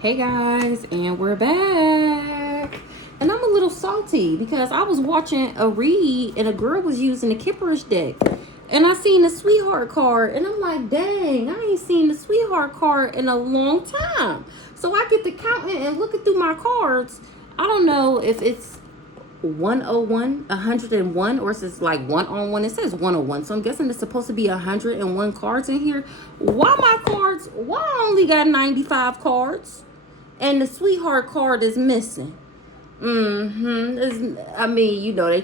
Hey guys, and we're back. And I'm a little salty because I was watching a read and a girl was using the Kipperish deck. And I seen the Sweetheart card and I'm like, dang, I ain't seen the Sweetheart card in a long time. So I get to counting and looking through my cards. I don't know if it's 101, 101, or is it like 1-on-1? It says 101, so I'm guessing it's supposed to be 101 cards in here. Why I only got 95 cards? And the Sweetheart card is missing. I mean, you know, they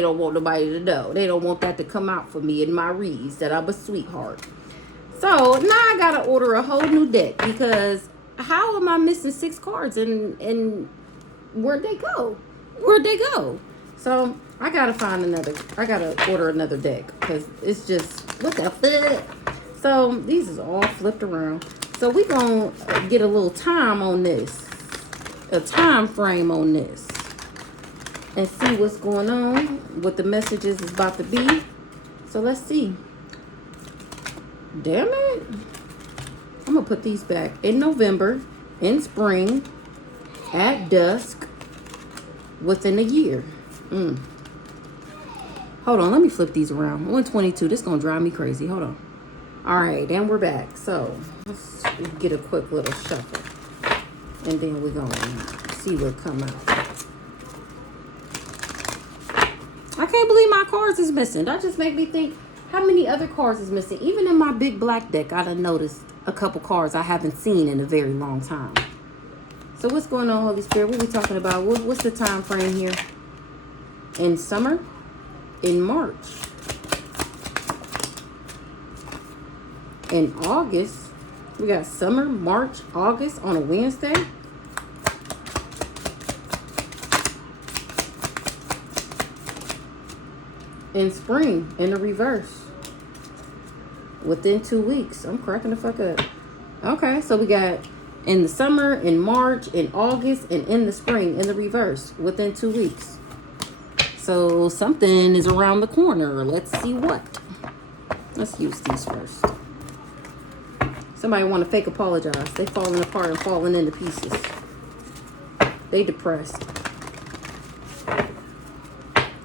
don't want nobody to know. They don't want that to come out for me in my reads that I'm a sweetheart. So now I gotta order a whole new deck because how am I missing 6 cards and where'd they go? So I gotta order another deck because it's just, what the fuck? So these is all flipped around. So we gonna get a little time on this, a time frame on this, and see what's going on, what the messages is about to be. So let's see. Damn it. I'm gonna put these back in November, in spring, at dusk, within a year. Hold on, let me flip these around. 122, this gonna drive me crazy. Hold on. All right, and we're back. So let's get a quick little shuffle, and then we're gonna see what come out. I can't believe my cards is missing. That just make me think, how many other cards is missing? Even in my big black deck, I done noticed a couple cards I haven't seen in a very long time. So what's going on, Holy Spirit? What we talking about? What's the time frame here? In summer? In March? In August? We got summer, March, August on a Wednesday? In spring, in the reverse. Within 2 weeks. I'm cracking the fuck up. Okay, so we got in the summer, in March, in August, and in the spring, in the reverse, within 2 weeks. So something is around the corner. Let's see what. Let's use these first. Somebody want to fake apologize. They falling apart and falling into pieces. They depressed.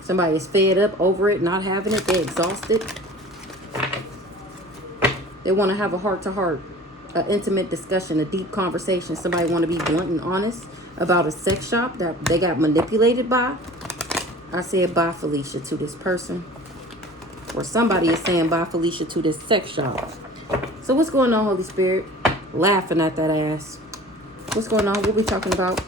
Somebody is fed up, over it, not having it. They exhausted. They want to have a heart-to-heart, an intimate discussion, a deep conversation. Somebody want to be blunt and honest about a sex shop that they got manipulated by. I said bye, Felicia, to this person. Or somebody is saying bye, Felicia, to this sex shop. So what's going on, Holy Spirit? Laughing at that ass. What's going on? What we talking about?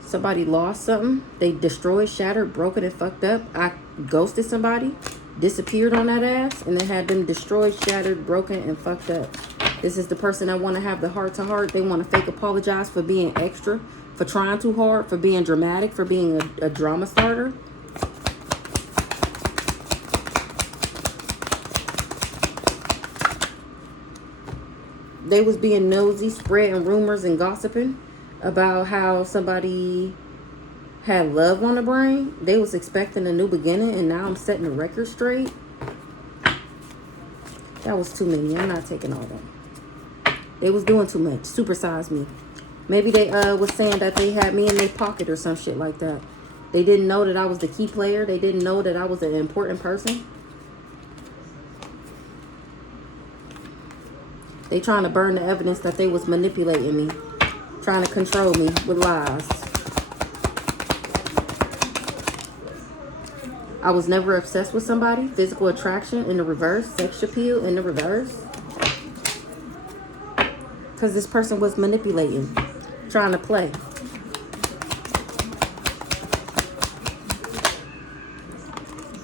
Somebody lost something. They destroyed, shattered, broken, and fucked up. I ghosted somebody, disappeared on that ass, and then had them destroyed, shattered, broken, and fucked up. This is the person that want to have the heart-to-heart. They want to fake apologize for being extra, for trying too hard, for being dramatic, for being a drama starter. They was being nosy, spreading rumors and gossiping about how somebody had love on the brain. They was expecting a new beginning, and now I'm setting the record straight. That was too many. I'm not taking all that. They was doing too much. Supersize me. Maybe they was saying that they had me in their pocket or some shit like that. They didn't know that I was the key player. They didn't know that I was an important person. They trying to burn the evidence that they was manipulating me, trying to control me with lies. I was never obsessed with somebody. Physical attraction in the reverse. Sex appeal in the reverse. Because this person was manipulating, trying to play.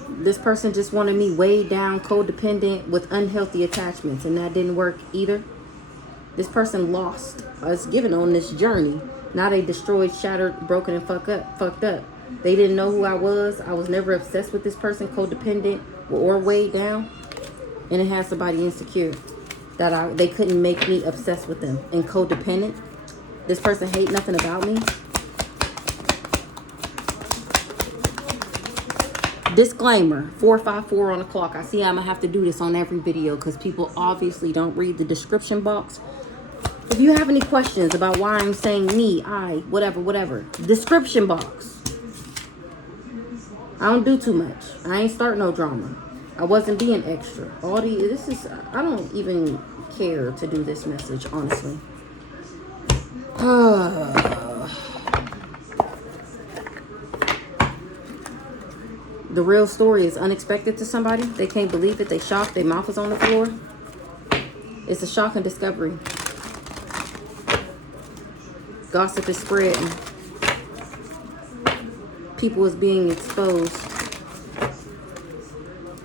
This person just wanted me weighed down, codependent, with unhealthy attachments, and that didn't work either. This person lost us given on this journey. Now they destroyed, shattered, broken, and fucked up. They didn't know who I was. I was never obsessed with this person, codependent or weighed down. And it had somebody insecure that they couldn't make me obsessed with them. And codependent. This person hate nothing about me. Disclaimer, 454 on the clock. I see I'm going to have to do this on every video because people obviously don't read the description box. If you have any questions about why I'm saying me, I, whatever, description box. I don't do too much. I ain't start no drama. I wasn't being extra. I don't even care to do this message, honestly. The real story is unexpected to somebody. They can't believe it. They shocked. Their mouth is on the floor. It's a shocking discovery. Gossip is spreading. People is being exposed.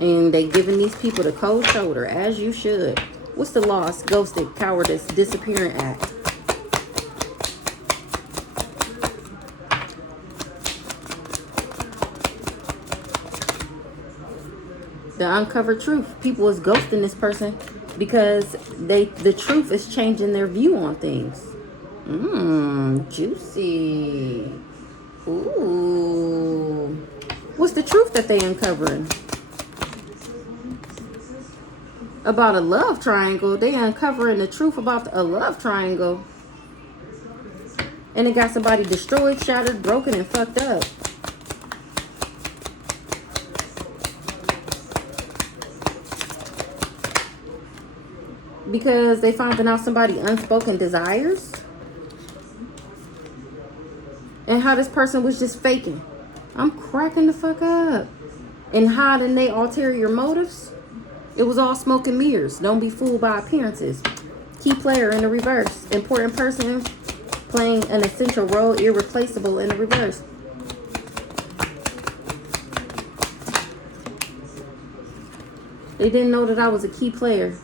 And they giving these people the cold shoulder, as you should. What's the lost, ghosted, cowardice, disappearing act? The uncovered truth. People is ghosting this person because the truth is changing their view on things. Juicy. Ooh. What's the truth that they uncovering? About a love triangle. They uncovering the truth about a love triangle. And it got somebody destroyed, shattered, broken, and fucked up. Because they found out somebody unspoken desires. And how this person was just faking. I'm cracking the fuck up. And hiding their ulterior motives. It was all smoke and mirrors. Don't be fooled by appearances. Key player in the reverse. Important person playing an essential role. Irreplaceable in the reverse. They didn't know that I was a key player.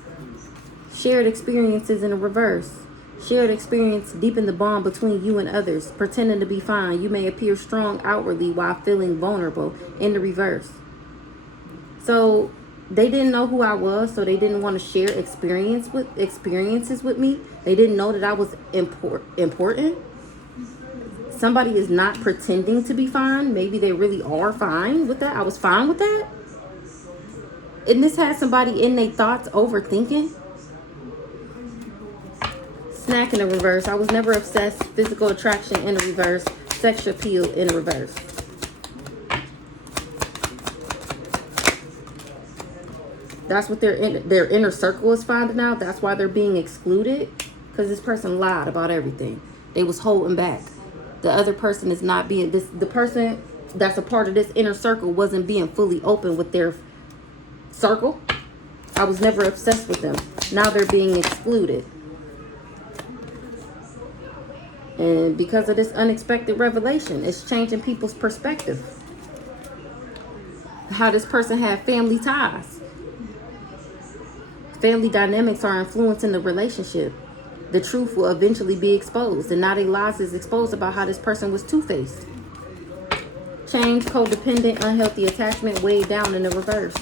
Shared experiences in the reverse. Shared experience deepen the bond between you and others. Pretending to be fine, you may appear strong outwardly while feeling vulnerable in the reverse. So they didn't know who I was, so they didn't want to share experiences with me. They didn't know that I was important. Somebody is not pretending to be fine. Maybe they really are fine with that. I was fine with that. And this had somebody in their thoughts overthinking. Snack in the reverse. I was never obsessed. Physical attraction in the reverse. Sex appeal in the reverse. That's what their inner circle is finding out. That's why they're being excluded. Because this person lied about everything. They was holding back. The other person is not being... The person that's a part of this inner circle wasn't being fully open with their circle. I was never obsessed with them. Now they're being excluded. And because of this unexpected revelation, it's changing people's perspective. How this person had family ties. Family dynamics are influencing the relationship. The truth will eventually be exposed. And now their lies is exposed about how this person was two-faced. Change, codependent, unhealthy attachment, weighed down in the reverse.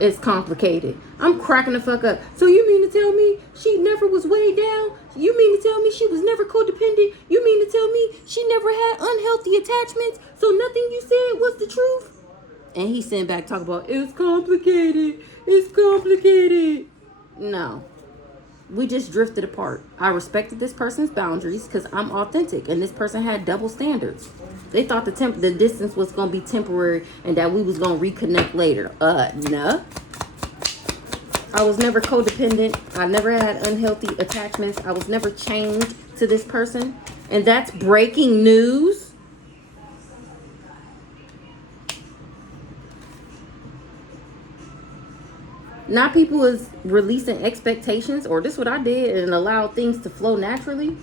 It's complicated. I'm cracking the fuck up. So you mean to tell me she never was weighed down? You mean to tell me she was never codependent? You mean to tell me she never had unhealthy attachments? So nothing you said was the truth? And he's sitting back talking about, it's complicated. It's complicated. No. We just drifted apart. I respected this person's boundaries because I'm authentic. And this person had double standards. They thought the distance was going to be temporary and that we was going to reconnect later. No. I was never codependent. I never had unhealthy attachments. I was never chained to this person. And that's breaking news. Now people is releasing expectations, or this is what I did, and allowed things to flow naturally.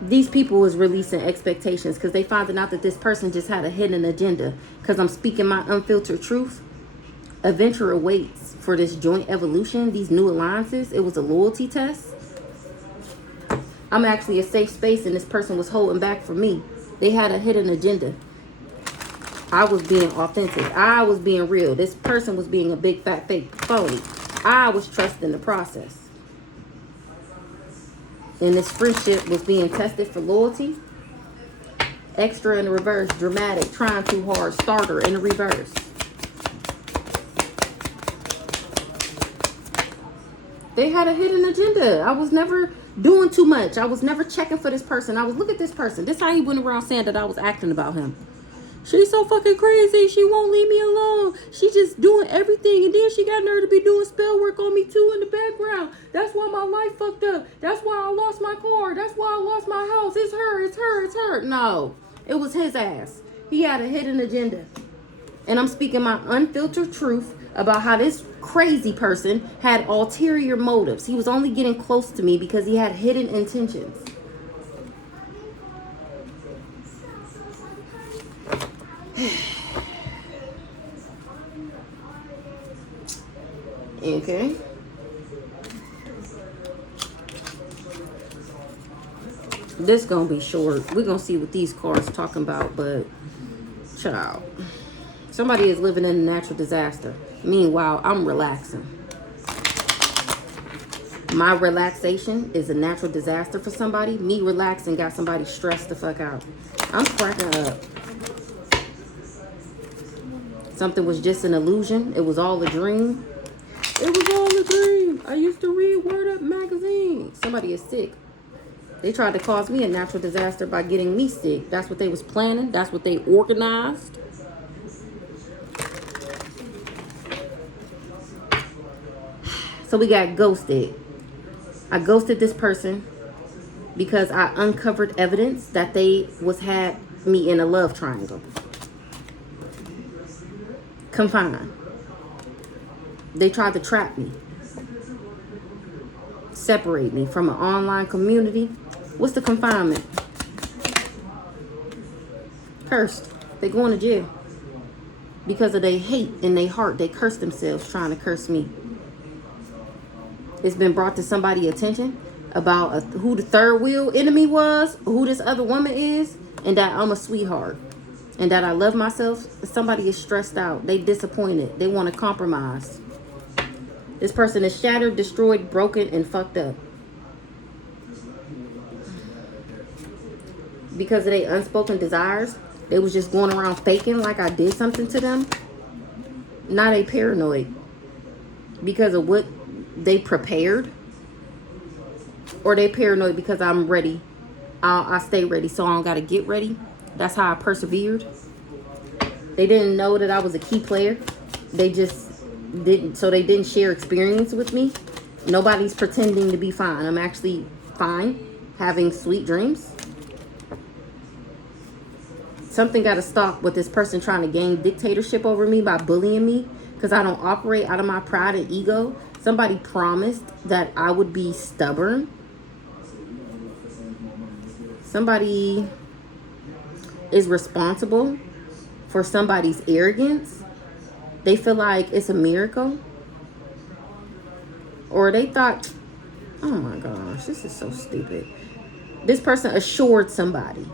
These people was releasing expectations because they found out that this person just had a hidden agenda. Because I'm speaking my unfiltered truth. Adventure awaits for this joint evolution, these new alliances. It was a loyalty test. I'm actually a safe space and this person was holding back from me. They had a hidden agenda. I was being authentic. I was being real. This person was being a big fat fake phony. I was trusting the process. And this friendship was being tested for loyalty. Extra in the reverse, dramatic, trying too hard, starter in the reverse. They had a hidden agenda. I was never doing too much. I was never checking for this person. I was, look at this person. This how he went around saying that I was acting about him. She's so fucking crazy. She won't leave me alone. She just doing everything. And then she got nerve to be doing spell work on me too in the background. That's why my life fucked up. That's why I lost my car. That's why I lost my house. It's her. It's her. It's her. No. It was his ass. He had a hidden agenda. And I'm speaking my unfiltered truth about how this crazy person had ulterior motives. He was only getting close to me because he had hidden intentions. Okay. This gonna be short. We're gonna see what these cards talking about, but child. Somebody is living in a natural disaster. Meanwhile, I'm relaxing. My relaxation is a natural disaster for somebody. Me relaxing got somebody stressed the fuck out. I'm cracking up. Something was just an illusion. It was all a dream. It was all a dream. I used to read Word Up magazine. Somebody is sick. They tried to cause me a natural disaster by getting me sick. That's what they was planning. That's what they organized. So we got ghosted. I ghosted this person because I uncovered evidence that they had me in a love triangle. Confined. They tried to trap me. Separate me from an online community. What's the confinement? Cursed. They going to jail. Because of their hate in their heart, they curse themselves trying to curse me. It's been brought to somebody's attention about who the third wheel enemy was, who this other woman is, and that I'm a sweetheart. And that I love myself. Somebody is stressed out. They disappointed. They want to compromise. This person is shattered, destroyed, broken, and fucked up. Because of their unspoken desires, they was just going around faking like I did something to them. Now they paranoid. Because of what they prepared. Or they paranoid because I'm ready. I stay ready, so I don't got to get ready. That's how I persevered. They didn't know that I was a key player. They just didn't, so they didn't share experience with me. Nobody's pretending to be fine. I'm actually fine, having sweet dreams. Something got to stop with this person trying to gain dictatorship over me by bullying me because I don't operate out of my pride and ego. Somebody promised that I would be stubborn. Somebody is responsible for somebody's arrogance. They feel like it's a miracle. Or they thought, oh my gosh, this is so stupid. This person assured somebody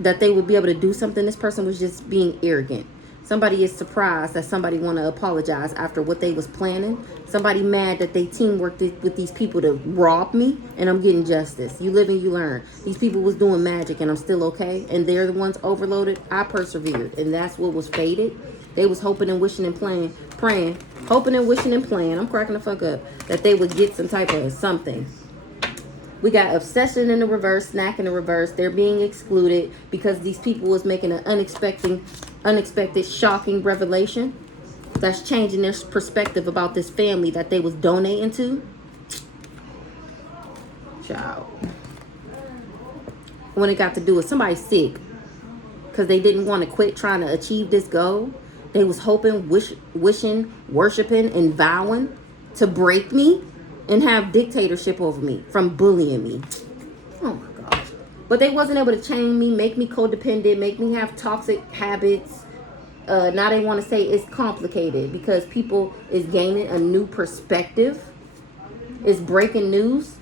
that they would be able to do something. This person was just being arrogant. Somebody is surprised that somebody want to apologize after what they was planning. Somebody mad that they teamworked with these people to rob me and I'm getting justice. You live and you learn. These people was doing magic and I'm still okay. And they're the ones overloaded. I persevered. And that's what was fated. They was hoping and wishing and praying, hoping and wishing and praying. I'm cracking the fuck up. That they would get some type of something. We got obsession in the reverse, snack in the reverse. They're being excluded because these people was making an unexpected, shocking revelation that's changing their perspective about this family that they was donating to. Child. When it got to do with somebody sick because they didn't want to quit trying to achieve this goal. They was hoping, wishing, worshiping, and vowing to break me and have dictatorship over me from bullying me. Oh my gosh. But they wasn't able to chain me, make me codependent, make me have toxic habits. Now they want to say it's complicated because people is gaining a new perspective. It's breaking news.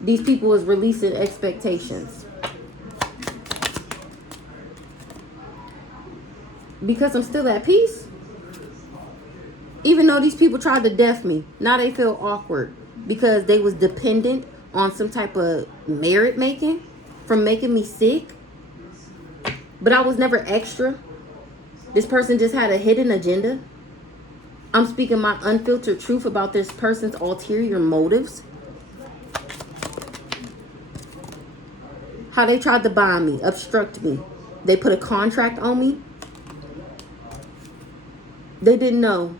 These people is releasing expectations. Because I'm still at peace. Even though these people tried to deaf me, now they feel awkward because they was dependent on some type of merit making from making me sick. But I was never extra. This person just had a hidden agenda. I'm speaking my unfiltered truth about this person's ulterior motives. How they tried to bind me, obstruct me. They put a contract on me. They didn't know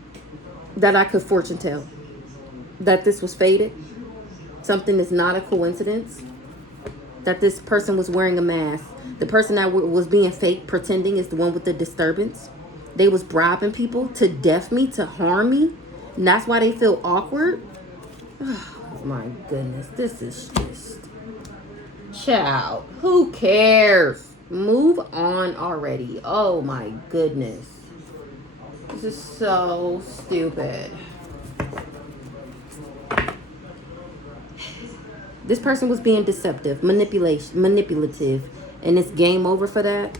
that I could fortune tell. That this was fated. Something is not a coincidence. That this person was wearing a mask. The person that was being fake, pretending, is the one with the disturbance. They was bribing people to deaf me, to harm me. And that's why they feel awkward. Oh my goodness. This is just... Child. Who cares? Move on already. Oh my goodness. This is so stupid. This person was being deceptive, manipulative. And it's game over for that.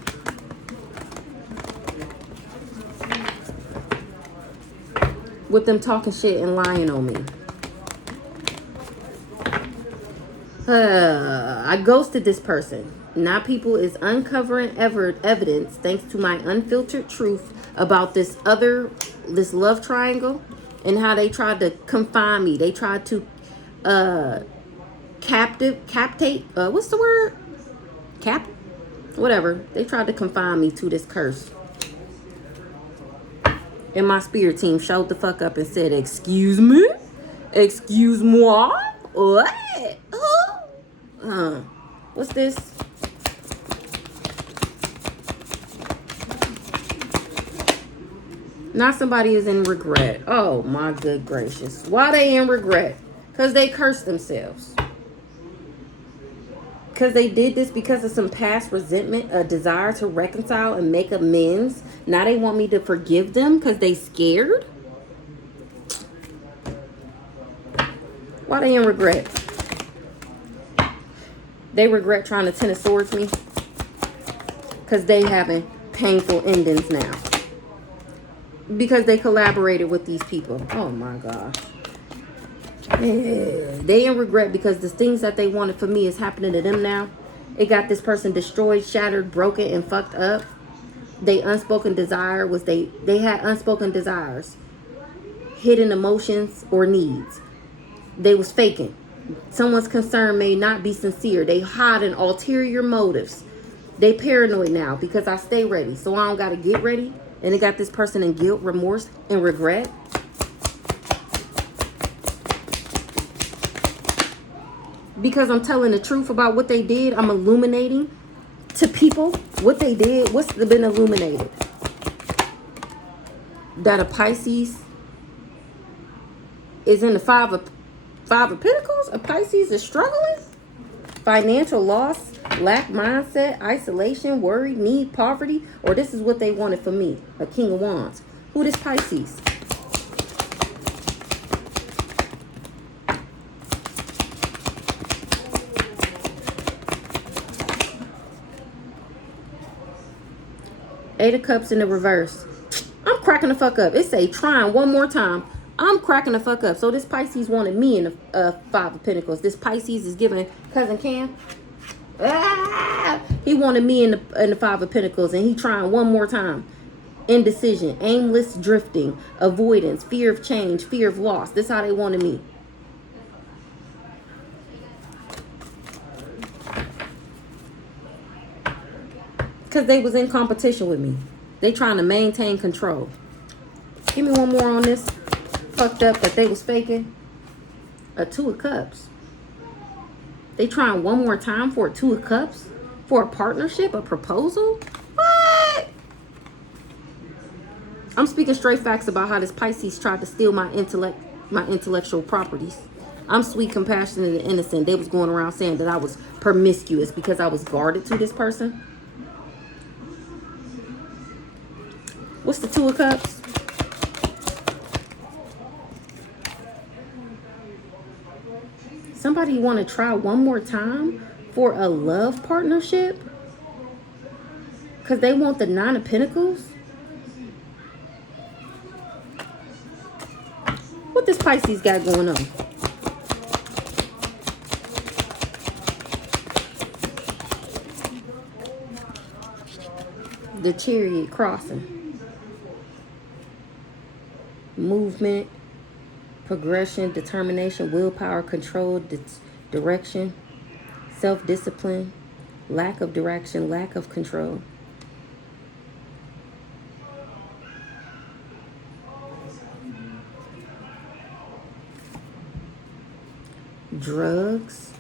With them talking shit and lying on me. I ghosted this person. Now people is uncovering evidence thanks to my unfiltered truth about this love triangle and how they tried to confine me. They tried to captate, what's the word? Whatever. They tried to confine me to this curse. And my spirit team showed the fuck up and said, excuse me? Excuse moi? What? What's this? Now somebody is in regret. Oh my good gracious. Why they in regret? Because they cursed themselves. Because they did this because of some past resentment, a desire to reconcile and make amends. Now they want me to forgive them because they scared. Why they in regret? They regret trying to Ten of Swords me because they having painful endings now. Because they collaborated with these people. Oh my gosh. Yeah. They in regret because the things that they wanted for me is happening to them now. It got this person destroyed, shattered, broken, and fucked up. They unspoken desire was they had unspoken desires, hidden emotions or needs. They was faking. Someone's concern may not be sincere. They hiding ulterior motives. They paranoid now because I stay ready, so I don't gotta get ready. And it got this person in guilt, remorse, and regret. Because I'm telling the truth about what they did. I'm illuminating to people what they did. What's been illuminated? That a Pisces is in the five of Pentacles. A Pisces is struggling. Financial loss, lack mindset, isolation, worry, need, poverty. Or this is what they wanted for me. A King of Wands. Who this Pisces? Eight of Cups in the reverse. I'm cracking the fuck up. It say trying one more time. I'm cracking the fuck up. So this Pisces wanted me in the Five of Pentacles. This Pisces is giving Cousin Cam. He wanted me in the Five of Pentacles, and he trying one more time. Indecision, aimless drifting, avoidance, fear of change, fear of loss. This is how they wanted me. Because they was in competition with me. They trying to maintain control. Give me one more on this. Fucked up that they was faking. A Two of Cups. They trying one more time for a Two of Cups? For a partnership? A proposal? What? I'm speaking straight facts about how this Pisces tried to steal my intellectual properties. I'm sweet, compassionate, and innocent. They was going around saying that I was promiscuous because I was guarded to this person. What's the Two of Cups? Somebody want to try one more time for a love partnership? Because they want the Nine of Pentacles? What this Pisces got going on? The Chariot crossing. Movement, progression, determination, willpower, control, direction, self-discipline, lack of direction, lack of control. Drugs.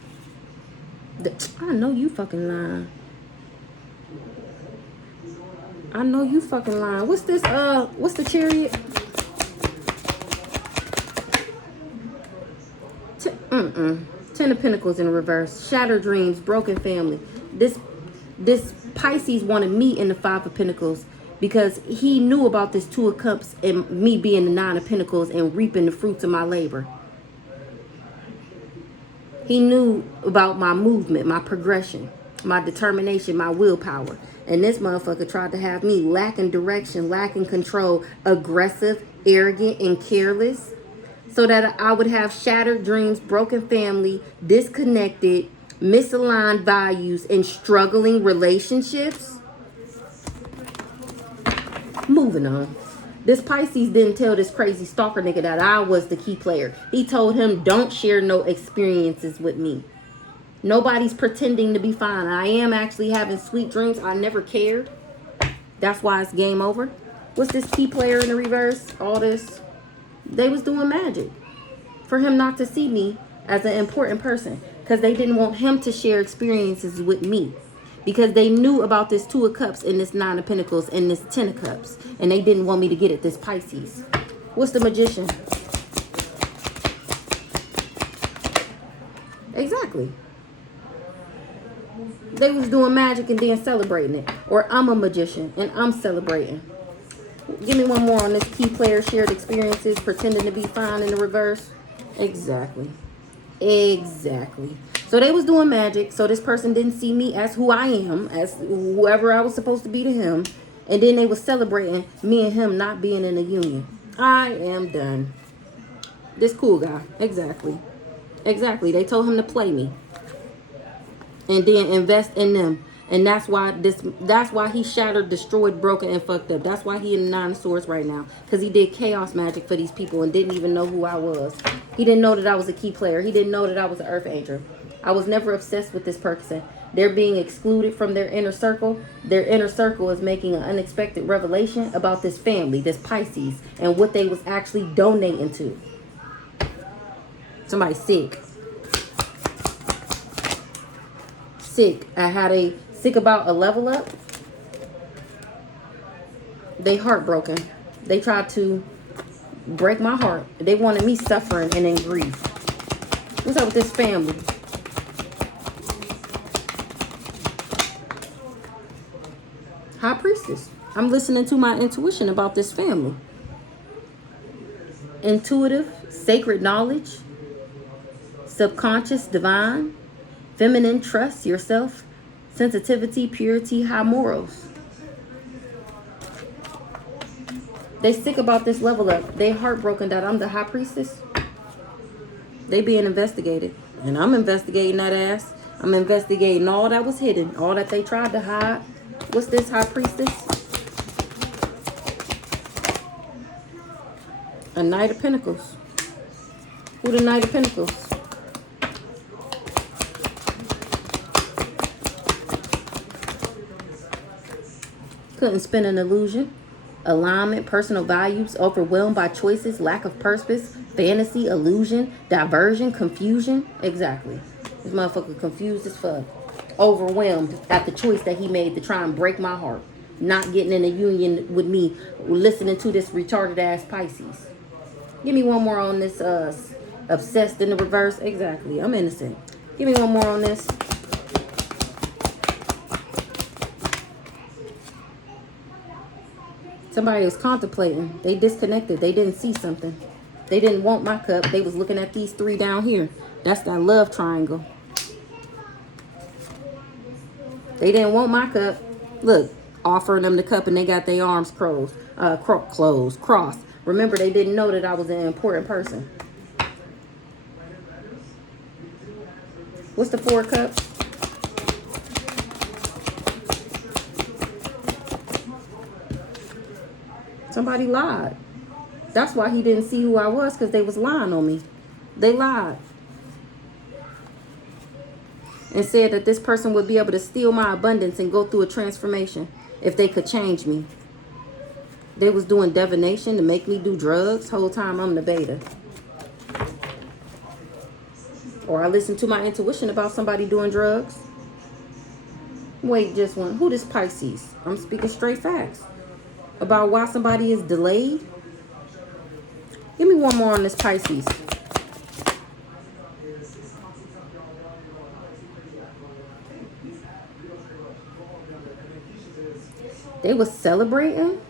I know you fucking lying. I know you fucking lying. What's this? What's the Chariot? Ten of Pentacles in reverse. Shattered dreams, broken family. This Pisces wanted me in the Five of Pentacles because he knew about this Two of Cups and me being the Nine of Pentacles and reaping the fruits of my labor. He knew about my movement, my progression, my determination, my willpower. And this motherfucker tried to have me lacking direction, lacking control, aggressive, arrogant, and careless, so that I would have shattered dreams, broken family, disconnected, misaligned values, and struggling relationships. Moving on. This Pisces didn't tell this crazy stalker nigga that I was the key player. He told him, don't share no experiences with me. Nobody's pretending to be fine. I am actually having sweet dreams. I never cared. That's why it's game over. What's this key player in the reverse? All this. They was doing magic for him not to see me as an important person, because they didn't want him to share experiences with me, because they knew about this Two of Cups and this Nine of Pentacles and this Ten of Cups, and they didn't want me to get it. This Pisces. What's the Magician? Exactly. They was doing magic and then celebrating it. Or I'm a magician and I'm celebrating. Give me one more on this key player, shared experiences, pretending to be fine in the reverse. Exactly. Exactly. So they was doing magic. So this person didn't see me as who I am, as whoever I was supposed to be to him. And then they was celebrating me and him not being in a union. I am done. This cool guy. Exactly. Exactly. They told him to play me and then invest in them. And that's why he shattered, destroyed, broken, and fucked up. That's why he in the Nine of Swords right now. Because he did chaos magic for these people and didn't even know who I was. He didn't know that I was a key player. He didn't know that I was an Earth Angel. I was never obsessed with this person. They're being excluded from their inner circle. Their inner circle is making an unexpected revelation about this family, this Pisces, and what they was actually donating to. Somebody sick. Sick. I had a sick about a level up. They heartbroken. They tried to break my heart. They wanted me suffering and in grief. What's up with this family? High Priestess. I'm listening to my intuition about this family. Intuitive, sacred knowledge, subconscious, divine, feminine, trust yourself, sensitivity, purity, high morals. They sick about this level up. They heartbroken that I'm the High Priestess. They being investigated. And I'm investigating that ass. I'm investigating all that was hidden. All that they tried to hide. What's this, High Priestess? A Knight of Pentacles. Who the Knight of Pentacles? Couldn't spin an illusion. Alignment, personal values, overwhelmed by choices, lack of purpose, fantasy, illusion, diversion, confusion. Exactly. This motherfucker confused as fuck. Overwhelmed at the choice that he made to try and break my heart. Not getting in a union with me, listening to this retarded ass Pisces. Give me one more on this obsessed in the reverse. Exactly. I'm innocent. Give me one more on this. Somebody was contemplating. They disconnected. They didn't see something. They didn't want my cup. They was looking at these three down here. That's that love triangle. They didn't want my cup. Look, offering them the cup and they got their arms crossed. Remember, they didn't know that I was an important person. What's the 4 cups? Somebody lied. That's why he didn't see who I was, because they was lying on me. They lied. And said that this person would be able to steal my abundance and go through a transformation if they could change me. They was doing divination to make me do drugs. Whole time I'm the beta. Or I listened to my intuition about somebody doing drugs. Wait, just one. Who this Pisces? I'm speaking straight facts. About why somebody is delayed. Give me one more on this Pisces. They was celebrating.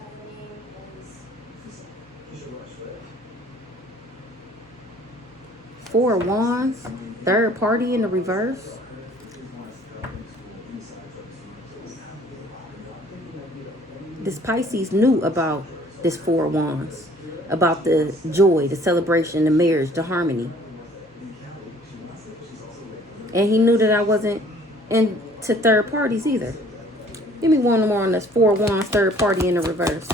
Four of Wands. Third party in the reverse. This Pisces knew about this Four of Wands. About the joy, the celebration, the marriage, the harmony. And he knew that I wasn't into third parties either. Give me one more on this Four of Wands, third party in the reverse.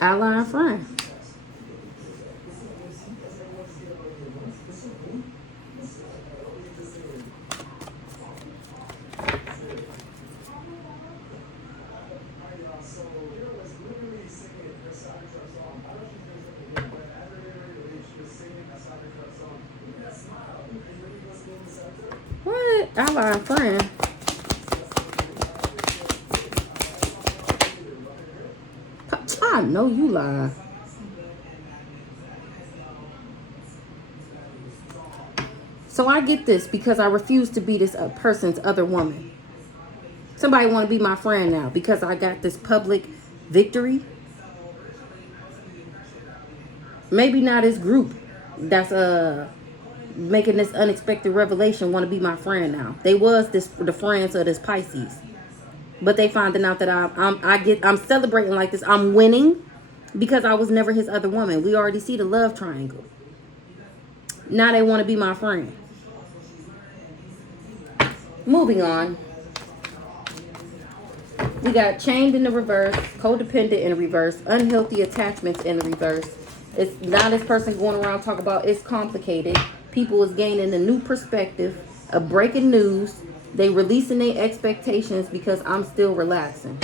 Ally and friend. What? Ally and friend. I know you lie. So I get this because I refuse to be this person's other woman. Somebody want to be my friend now because I got this public victory. Maybe not this group that's making this unexpected revelation want to be my friend now. They was the friends of this Pisces. But they finding out that I'm celebrating like this. I'm winning because I was never his other woman. We already see the love triangle. Now they want to be my friend. Moving on. We got chained in the reverse, codependent in the reverse, unhealthy attachments in the reverse. It's now this person going around talking about it's complicated. People is gaining a new perspective, a breaking news. They releasing their expectations because I'm still relaxing.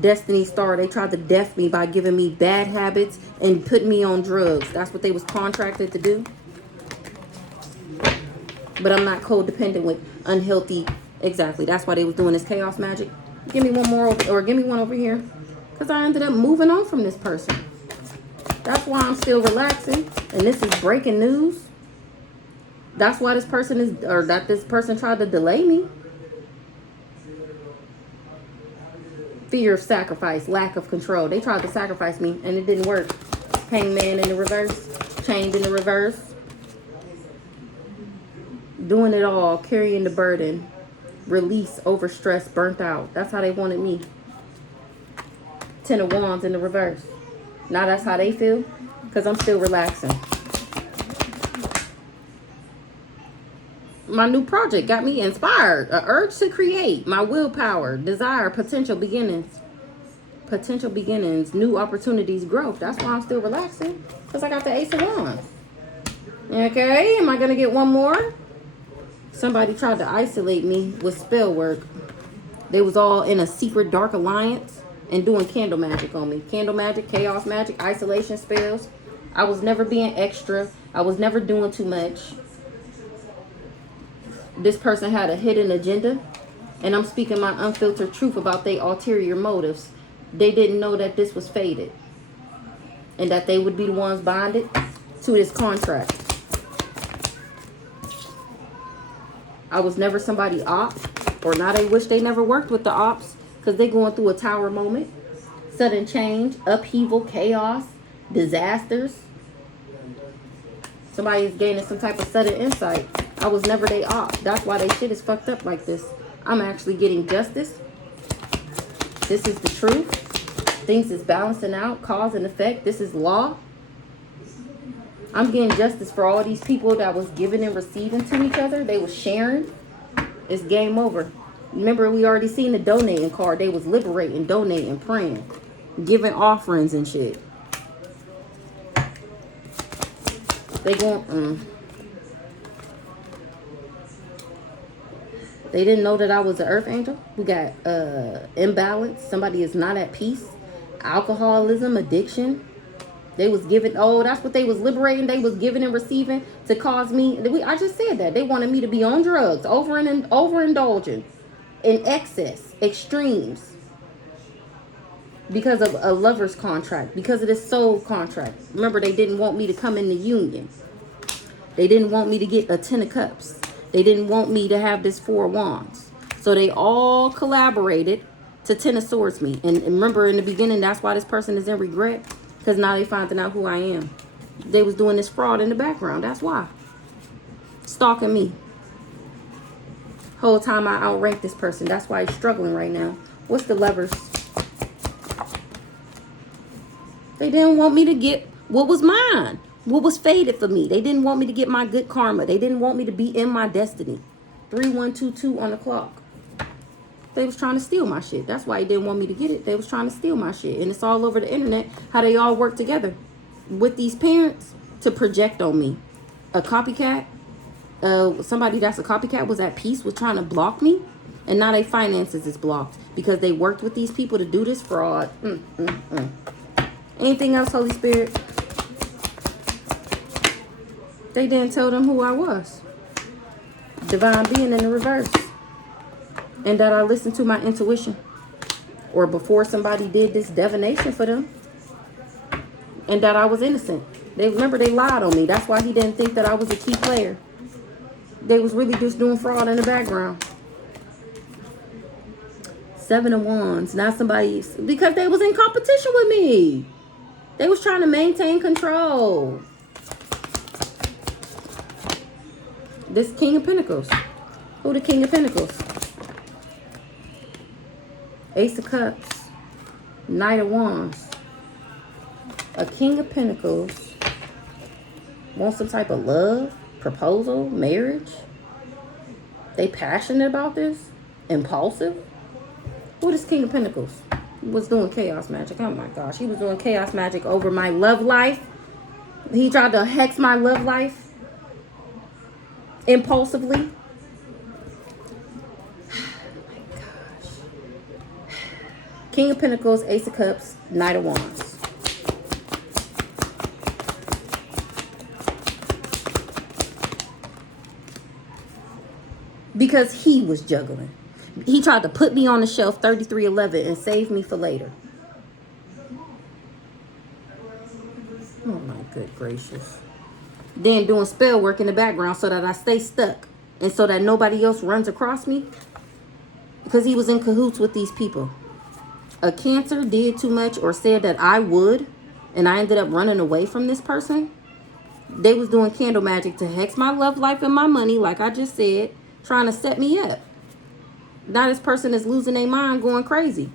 Destiny Star, they tried to death me by giving me bad habits and putting me on drugs. That's what they was contracted to do. But I'm not codependent with unhealthy. Exactly. That's why they was doing this chaos magic. Give me one more or give me one over here. Because I ended up moving on from this person. That's why I'm still relaxing. And this is breaking news. That's why this person is, or that this person tried to delay me. Fear of sacrifice, lack of control. They tried to sacrifice me and it didn't work. Hangman in the reverse, chained in the reverse. Doing it all, carrying the burden. Release, overstressed, burnt out. That's how they wanted me. 10 of Wands in the reverse. Now that's how they feel because I'm still relaxing. My new project got me inspired. An urge to create. My willpower, desire, potential beginnings. Potential beginnings, new opportunities, growth. That's why I'm still relaxing because I got the Ace of Wands. Okay, am I going to get one more? Somebody tried to isolate me with spell work. They was all in a secret dark alliance and doing candle magic on me. Candle magic, chaos magic, isolation spells. I was never being extra. I was never doing too much. This person had a hidden agenda. And I'm speaking my unfiltered truth about their ulterior motives. They didn't know that this was fated. And that they would be the ones bonded to this contract. I was never somebody op. Or now they wish they never worked with the ops. Because they going through a tower moment. Sudden change, upheaval, chaos, disasters. Somebody is gaining some type of sudden insight. I was never they op. That's why they shit is fucked up like this. I'm actually getting justice. This is the truth. Things is balancing out. Cause and effect. This is law. I'm getting justice for all these people that was giving and receiving to each other. They was sharing. It's game over. Remember, we already seen the donating card. They was liberating, donating, praying, giving offerings and shit. They going, They didn't know that I was an earth angel. We got imbalance. Somebody is not at peace. Alcoholism, addiction. They was giving, oh, that's what they was liberating. They was giving and receiving to cause me. I just said that. They wanted me to be on drugs, overindulging, in excess, extremes. Because of a lover's contract. Because of this soul contract. Remember, they didn't want me to come in the union. They didn't want me to get a 10 of cups. They didn't want me to have this 4 of wands. So they all collaborated to 10 of swords me. And remember, in the beginning, that's why this person is in regret. Because now they finding out who I am. They was doing this fraud in the background. That's why. Stalking me. Whole time I outrank this person. That's why he's struggling right now. What's the levers? They didn't want me to get what was mine. What was fated for me. They didn't want me to get my good karma. They didn't want me to be in my destiny. 3122 on the clock. They was trying to steal my shit. That's why they didn't want me to get it. They was trying to steal my shit. And it's all over the internet how they all work together with these parents to project on me. A copycat, somebody that's a copycat was at peace with trying to block me. And now their finances is blocked because they worked with these people to do this fraud. Anything else, Holy Spirit? They didn't tell them who I was. Divine being in the reverse. And that I listened to my intuition. Or before somebody did this divination for them. And that I was innocent. Remember, they lied on me. That's why he didn't think that I was a key player. They was really just doing fraud in the background. 7 of wands. Now somebody, because they was in competition with me. They was trying to maintain control. This King of Pentacles. Who the King of Pentacles? Ace of Cups. Knight of Wands. A King of Pentacles. Want some type of love, proposal, marriage. They passionate about this. Impulsive. Who is King of Pentacles? He was doing chaos magic. Oh my gosh. He was doing chaos magic over my love life. He tried to hex my love life. Impulsively. Oh my gosh. King of Pentacles, Ace of Cups, Knight of Wands. Because he was juggling. He tried to put me on the shelf 3311 and save me for later. Oh my good gracious. Then doing spell work in the background so that I stay stuck. And so that nobody else runs across me. Because he was in cahoots with these people. A Cancer did too much or said that I would. And I ended up running away from this person. They was doing candle magic to hex my love life and my money, like I just said. Trying to set me up. Now this person is losing their mind, going crazy.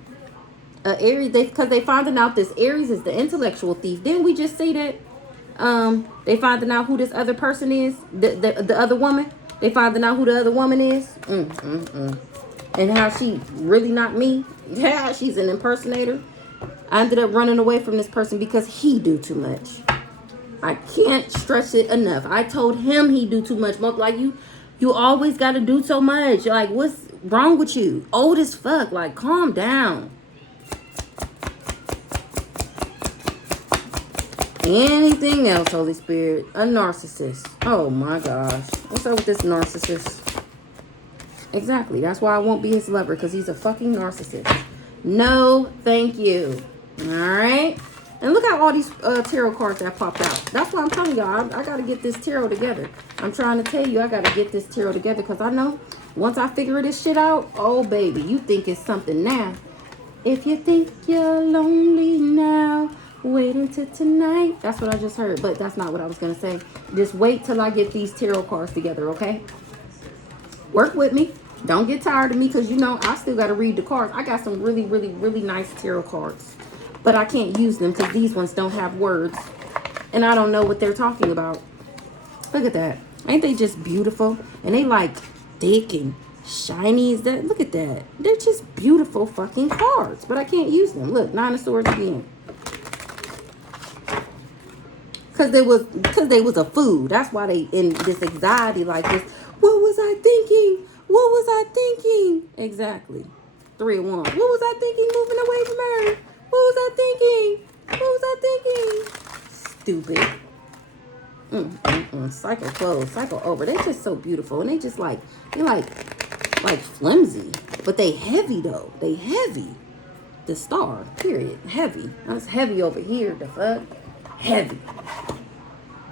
Aries, because they finding out this Aries is the intellectual thief. Didn't we just say that? They finding out who this other person is, the other woman. They finding out who the other woman is, and how she really not me. Yeah, she's an impersonator. I ended up running away from this person because he do too much. I can't stress it enough. I told him he do too much. Like you always got to do so much. Like, what's wrong with you? Old as fuck. Like, calm down. Anything else, Holy Spirit? A narcissist. Oh my gosh. What's up with this narcissist? Exactly. That's why I won't be his lover, because he's a fucking narcissist. No, thank you. All right. And look at all these tarot cards that popped out. That's why I'm telling y'all, I got to get this tarot together. I'm trying to tell you, I got to get this tarot together, because I know once I figure this shit out, oh, baby, you think it's something now. If you think you're lonely now, Wait until tonight. That's what I just heard, but that's not what I was going to say. Just wait till I get these tarot cards together, okay? Work with me. Don't get tired of me because, you know, I still got to read the cards. I got some really, really, really nice tarot cards, but I can't use them because these ones don't have words, and I don't know what they're talking about. Look at that. Ain't they just beautiful? And they like thick and shiny. Is that? Look at that. They're just beautiful fucking cards, but I can't use them. Look, Nine of Swords again. Because they was a food. That's why they in this anxiety like this. What was I thinking? What was I thinking? Exactly. 3 of Wands. What was I thinking moving away from her? What was I thinking? What was I thinking? Stupid. Cycle closed. Cycle over. They're just so beautiful. And they just like, they're like flimsy. But they heavy though. They heavy. The Star. Period. Heavy. That's heavy over here. The fuck? Heavy.